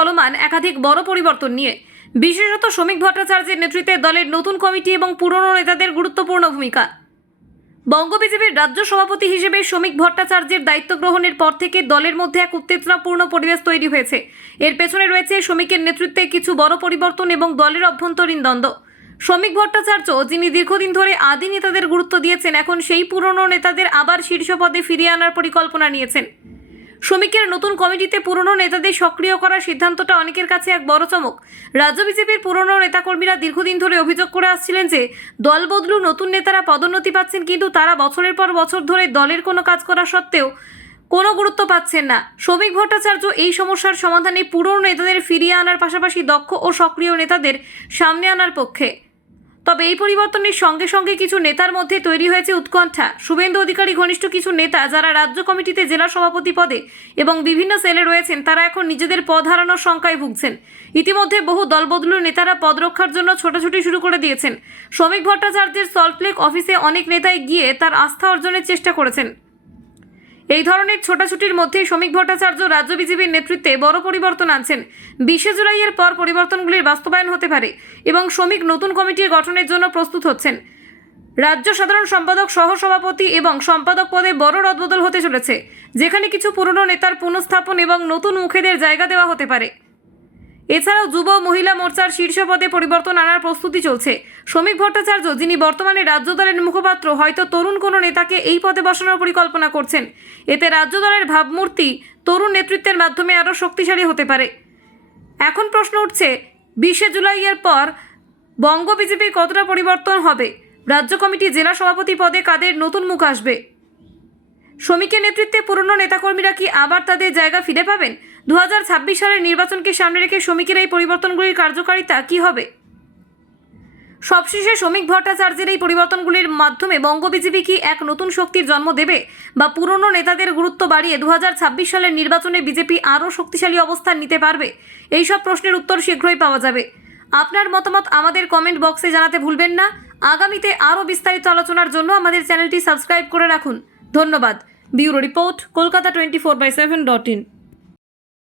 চলমান একাধিক বড় পরিবর্তন নিয়ে। বিশেষত শ্রমিক ভট্টাচার্যের নেতৃত্বে দলের নতুন কমিটি এবং পুরনো নেতাদের গুরুত্বপূর্ণ ভূমিকা। বঙ্গ বিজেপির রাজ্য সভাপতি হিসেবে শ্রমিক ভট্টাচার্যের দায়িত্ব গ্রহণের পর থেকে দলের মধ্যে এক উত্তেজনাপূর্ণ পরিবেশ তৈরি হয়েছে। এর পেছনে রয়েছে শ্রমিকের নেতৃত্বে কিছু বড় পরিবর্তন এবং দলের অভ্যন্তরীণ দ্বন্দ্ব। শ্রমিক ভট্টাচার্য, যিনি দীর্ঘদিন ধরে আদি নেতাদের গুরুত্ব দিয়েছেন, এখন সেই পুরনো নেতাদের আবার শীর্ষ পদে ফিরিয়ে আনার পরিকল্পনা নিয়েছেন। শ্রমিকের নতুন কমিটিতে পুরনো নেতাদের সক্রিয় করার সিদ্ধান্তটা অনেকের কাছে এক বড় চমক। রাজ্য বিজেপির পুরনো নেতাকর্মীরা দীর্ঘদিন ধরে অভিযোগ করে আসছিলেন যে, দল বদলু নতুন নেতারা পদোন্নতি পাচ্ছেন কিন্তু তারা বছরের পর বছর ধরে দলের কোনো কাজ করা সত্ত্বেও কোনো গুরুত্ব পাচ্ছেন না। শ্রমিক ভট্টাচার্য এই সমস্যার সমাধানে পুরনো নেতাদের ফিরিয়ে আনার পাশাপাশি দক্ষ ও সক্রিয় নেতাদের সামনে আনার পক্ষে। তবে এই পরিবর্তনের সঙ্গে সঙ্গে কিছু নেতার মধ্যে তৈরি হয়েছে উৎকণ্ঠা। শুভেন্দু অধিকারী ঘনিষ্ঠ কিছু নেতা যারা রাজ্য কমিটিতে জেলা সভাপতি পদে এবং বিভিন্ন সেলে রয়েছেন, তারা এখন নিজেদের পদ হারানোর শঙ্কায় ভুগছেন। ইতিমধ্যে বহু দলবদলু নেতারা পদ রক্ষার জন্য ছোটাছুটি শুরু করে দিয়েছেন। শ্রমিক ভট্টাচার্যের সল্টলেক অফিসে অনেক নেতাই গিয়ে তার আস্থা অর্জনের চেষ্টা করেছেন। এই ধরনের ছোটাছুটির মধ্যেই শ্রমিক ভট্টাচার্য রাজ্য বিজেপির নেতৃত্বে বড় পরিবর্তন আনছেন। বিশে জুলাইয়ের পর পরিবর্তনগুলির বাস্তবায়ন হতে পারে এবং শ্রমিক নতুন কমিটি গঠনের জন্য প্রস্তুত হচ্ছেন। রাজ্য সাধারণ সম্পাদক সহ সভাপতি এবং সম্পাদক পদে বড় রদবদল হতে চলেছে, যেখানে কিছু পুরনো নেতার পুনঃস্থাপন এবং নতুন মুখেদের জায়গা দেওয়া হতে পারে। এছাড়াও যুব মহিলা মোর্চার শীর্ষ পদে পরিবর্তন আনার প্রস্তুতি চলছে। শ্রমিক ভট্টাচার্য, যিনি বর্তমানে রাজ্য দলের মুখপাত্র, হয়তো তরুণ কোনো নেতাকে এই পদে বসানোর পরিকল্পনা করছেন। এতে রাজ্য দলের ভাবমূর্তি তরুণ নেতৃত্বের মাধ্যমে আরও শক্তিশালী হতে পারে। এখন প্রশ্ন উঠছে, বিশে জুলাইয়ের পর বঙ্গ বিজেপির কতটা পরিবর্তন হবে? রাজ্য কমিটি জেলা সভাপতি পদে কাদের নতুন মুখ আসবে? শ্রমিকের নেতৃত্বে পুরনো নেতাকর্মীরা কি আবার তাদের জায়গা ফিরে পাবেন? দু হাজার ছাব্বিশ সালের নির্বাচনকে সামনে রেখে শ্রমিকের এই পরিবর্তনগুলির কার্যকারিতা কি হবে? সবশেষে শ্রমিক ভট্টাচার্যের এই পরিবর্তনগুলির মাধ্যমে বঙ্গ বিজেপি কি এক নতুন শক্তির জন্ম দেবে? বা পুরনো নেতাদের গুরুত্ব বাড়িয়ে দু হাজার ছাব্বিশ সালের নির্বাচনে বিজেপি আরও শক্তিশালী অবস্থান নিতে পারবে? এই সব প্রশ্নের উত্তর শীঘ্রই পাওয়া যাবে। আপনার মতামত আমাদের কমেন্ট বক্সে জানাতে ভুলবেন না। আগামীতে আরও বিস্তারিত আলোচনার জন্য আমাদের চ্যানেলটি সাবস্ক্রাইব করে রাখুন। ধন্যবাদ। Bureau report Kolkata twenty four by seven dot in